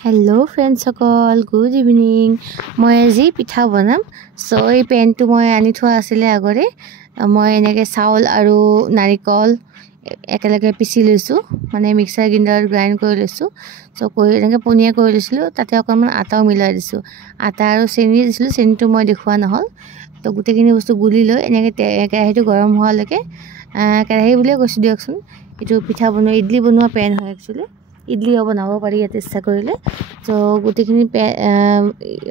hello friends सकल good evening मैं आज पिठा बनाम सो ये पेन तो मैं आनी थोड़ा आसिले आगरे मैं एनेके चाउल और नारिकल एकेलगे पिसि लैसु माने मिक्सार ग्राइंडार ग्राइंड कर लैसु सो एनेके पनिया कर लैसिलु ताते अकमान आटाओ मिलाई दिसु आटा और चेनी दिसलु चेनी तो मैं देखुवा नहल तो गोटेखिनि बस्तु गुली लै एनेके केराहीটো गरम होवाলৈকে केराही बुलिए কৈছো दियकसुन एटु पिठा बनवा इडली बनवा पेन হয় एक्चुअली इडली बनाब पारि यात इच्छा करिले तो गोटेखिनि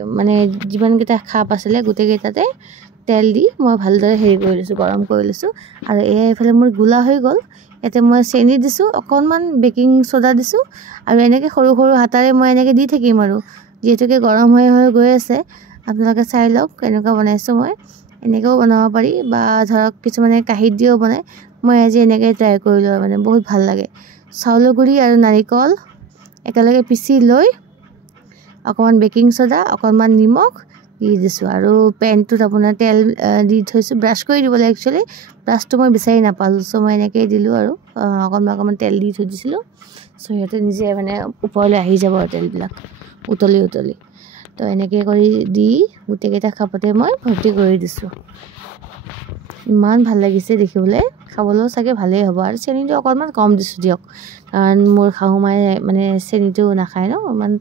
माने जीवन केटा खाप आছিলে गोटेकेटाते तेल दी मैं भालदरे हेरि कर लैसु गरम कर लैसु और एफाले मोर गुला হৈ गल एते मैं चेनी दिसु अकनमान बेकिंग सोडा दिसु और एनेके सৰু सৰু हातारे मैं एनेके दी থাকিম আৰু जेतुके गरम হৈ गৈ আছে আপোনালোকে চাই লওক কেনেকা বনাইছো মই এনেকেও বনাব পাৰি বা ধৰক কিছু মানে কাহিত দিও বনাই মই আজি এনেকে ট্ৰাই কৰিলো মানে বহুত ভাল লাগে চাউলৰ গুড়ি আৰু নাৰিকল একেলগে পিসি লৈ অকমান বেকিং সোডা অকমান নিমখ দি দিছো আৰু পেনটোত আপোনাৰ তেল দি থৈছো ব্ৰাশ কৰি দিব লাগে एक्चुअली ব্ৰাশটো মই বিচাৰি নাপালো সো মই এনেকে দিলো আৰু অকমান তেল দি থৈ দিছিলো সো ইয়াতে নিজে মানে ওপৰলৈ আহি যাব তেল বিলাক উতলি উতলি তো এনেকে কৰি দি গুটেকেটা খাপতে মই ভৰ্তি কৰি দিছো ইমান ভাল লাগিছে দেখিবলৈ খাবলৈও সাকে ভালেই হ'ব আৰু চেনিটো অকমান কম দিছো দিয়ক কাৰণ মোৰ খাহুমাই মানে চেনিটো নাখায় ন মান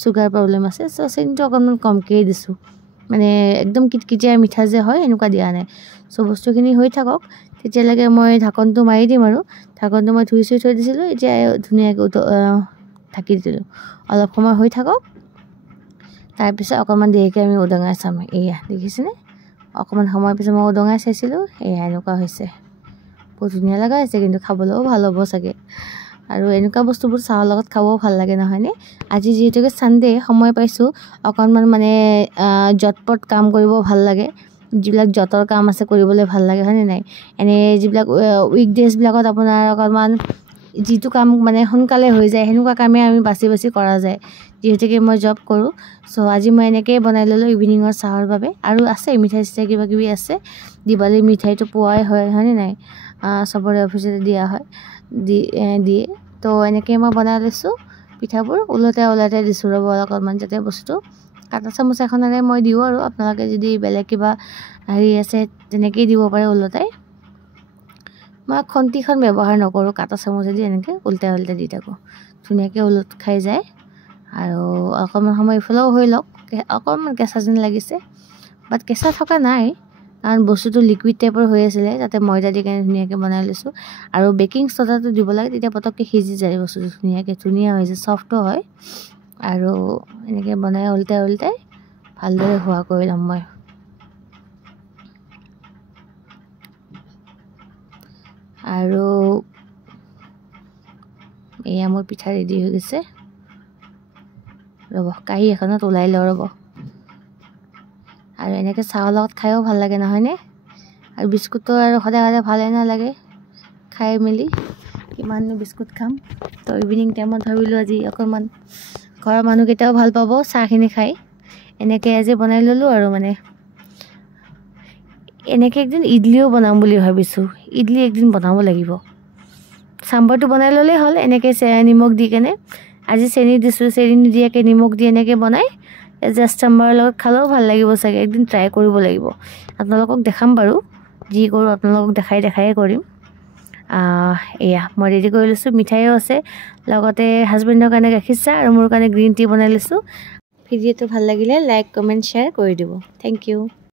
সুগাৰ প্ৰবলেম আছে সো চেনিটো অকমান কমকৈ দিছো মানে একদম কিটকিটিয়া মিঠা যে হয় এনেকুৱা দিয়া নাই সো বস্তুখিনি হৈ থাকক তেতিয়া লাগে মই ঢাকনটো মাৰি দিম আৰু ঢাকনটো মই ধুই থৈ দিছিলো এতিয়া ধুনিয়াকৈ ঢাকি দিলো অলপ সময় হৈ থাকক তাৰ পিছত অকমান দেৰিকৈ আমি উদঙাই চাম এয়া দেখিছেনে অকমান সময় পিছত মই উদঙাই চাইছিলো এয়া এনেকুৱা হৈছে বহুত ধুনিয়া লাগা আছে কিন্তু খাবলৈও ভাল হ'ব সাকে আৰু এনেকুৱা বস্তুবোৰ চাহৰ লগত খাবও ভাল লাগে নহয়নে আজি যেহেতুকে সানডে সময় পাইছো অকনমান মানে জটপট কাম কৰিব ভাল লাগে যিবিলাক জটৰ কাম আছে কৰিবলৈ ভাল লাগে হয়নে নাই এনে যিবিলাক উইকডেজ বিলাকত আপোনাৰ অকনমান जितु काम माने हनकाले হৈ যায় হেনুকা কামে আমি বাছি বাছি কৰা যায় যেহেতুকে মই জব কৰো সো আজি মই এনেকে বনাই ললো ইভিনিংৰ চাহৰ বাবে আৰু আছে মিঠাই চিঠাই কিবা কিবি আছে দিৱালী মিঠাইটো পোৱাই হয় হয়নে নাই সবৰে অফিসে দিয়া হয় দিয়ে তো এনেকে মই বনাই লৈছো পিঠাবোৰ উলতে দিছো ৰব অকমান যাতে বস্তু কাটা চামুচ এখনৰে মই দিও আৰু আপোনালোকে যদি বেলেগ কিবা হেৰি আছে তেনেকে দিব পাৰে উলতাই মই খন্তিখন ব্যৱহাৰ নকৰো কাটা চামুচেদি এনেকে উল্টা দি থাকো ধুনিয়াকে উলত খাই যায় আৰু অকমান সময় ফলো হৈ লক অকমান কেঁচা যেন লাগিছে বাট কেঁচা থকা নাই কাৰণ বস্তুটো লিকুইড টাইপৰ হৈ আছিল যাতে ময়দা দি কেনে ধুনিয়াকে বনাই লৈছো আৰু বেকিং সোডাটো দিব লাগে তেতিয়া পটককে সিজি যায় বস্তুটো ধুনিয়া হৈছে সফ্টও হয় আৰু এনেকে বনাই উল্টা ভালদৰে হোৱা কৰি লম মই আৰু এয়া মোৰ পিঠা ৰেডি হৈ গৈছে ৰব কাহি এখনত উলাই ল ৰব আৰু এনেকে চাহৰ লগত খাইও ভাল লাগে নহয়নে আৰু বিস্কুটটো আৰু সদায় ভালে না লাগে খাই মিলি কিমান বিস্কুট খাম তো ইভিনিং টাইমত ভাবিলো আজি অকমান ঘৰৰ মানুহ কেটাও ভাল পাব চাহখিনি খাই এনেকে আজি বনাই ললো আৰু মানে এনেকে একদিন ইডলিও বনাম বুলি ভাবিছো ইডলি একদিন বনাব লাগিব সাম্বাৰটো বনাই ললে হল এনেকে নিমখ দি কেনে আজি চেনি দিছো চেনি নিদিয়াকে নিমখ দি এনেকে বনাই জাস্ট সাম্বাৰৰ লগত খালেও ভাল লাগিব সাকে একদিন ট্ৰাই কৰিব লাগিব আপোনালোকক দেখাম বাৰু যি কৰো আপোনালোকক দেখাই কৰিম এয়া মই ৰেডি কৰি লৈছো মিঠাইও আছে লগতে হাজবেণ্ডৰ কাৰণে গাখীৰ চাহ আৰু মোৰ কাৰণে গ্ৰীণ টি বনাই লৈছো ভিডিওটো ভাল লাগিলে লাইক কমেন্ট শেয়াৰ কৰি দিব থ্যাংক ইউ